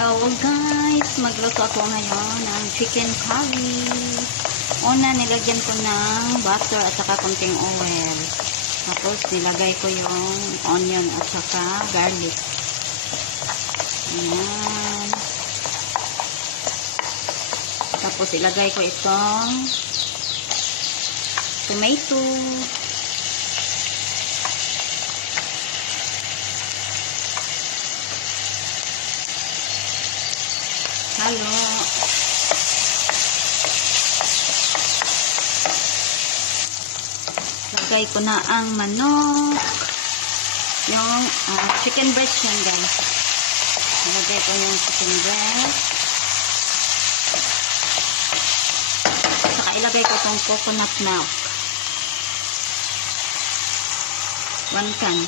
Hello guys, magluto ako ngayon ng chicken curry. Una, nilagyan ko ng butter at saka konting oil. Tapos, nilagay ko yung onion at saka garlic. Ayan. Tapos, ilagay ko itong tomato. Halo. Lagay ko na ang manok. Yung chicken breast yan guys. Lagay ko yung chicken breast. Saka ilagay ko itong coconut milk. 1 can.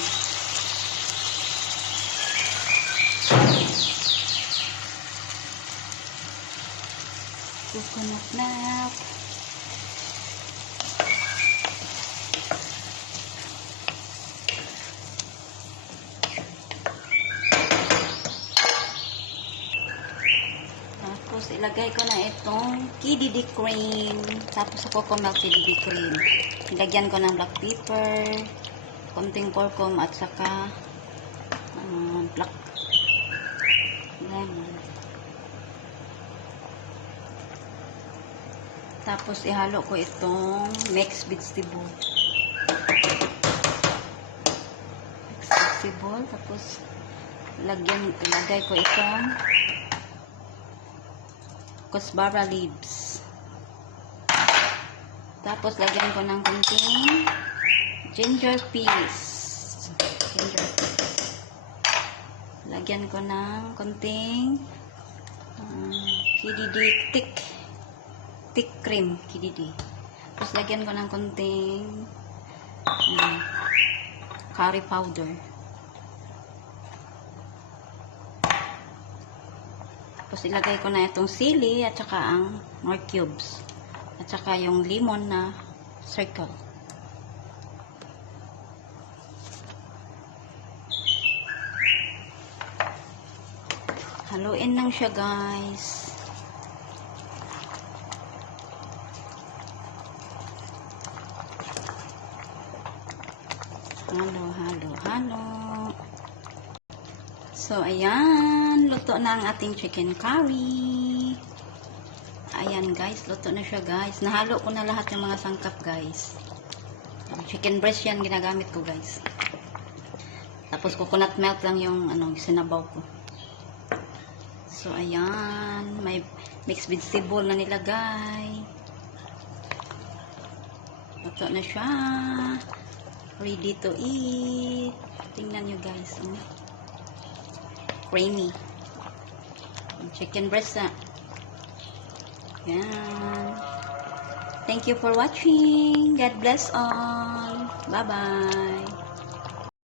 Coconut milk. Tapos ilagay ko na itong KDD cream. Tapos sa coco milk KDD cream. Ilagyan ko ng black pepper, konting curcum at saka black lemon. Tapos, ihalo ko itong mixed vegetable. Mixed vegetable. Tapos, ilagay ko itong kusbara leaves. Tapos, lagyan ko ng konting ginger peas. Lagyan ko ng konting KDD thick cream, KDD. Tapos, lagyan ko ng konting curry powder. Tapos, ilagay ko na itong sili at saka ang more cubes. At saka yung lemon na circle. Haluin lang siya guys. Halo. So, ayan. Luto na ang ating chicken curry. Ayan, guys. Luto na siya, guys. Nahalo ko na lahat ng mga sangkap, guys. Chicken breast yan ginagamit ko, guys. Tapos, coconut milk lang yung sinabaw ko. So, ayan. May mixed vegetable na nilagay. Luto na siya. Ready to eat. Tingnan nyo guys. Creamy. Chicken breast na. Yan. Thank you for watching. God bless all. Bye-bye.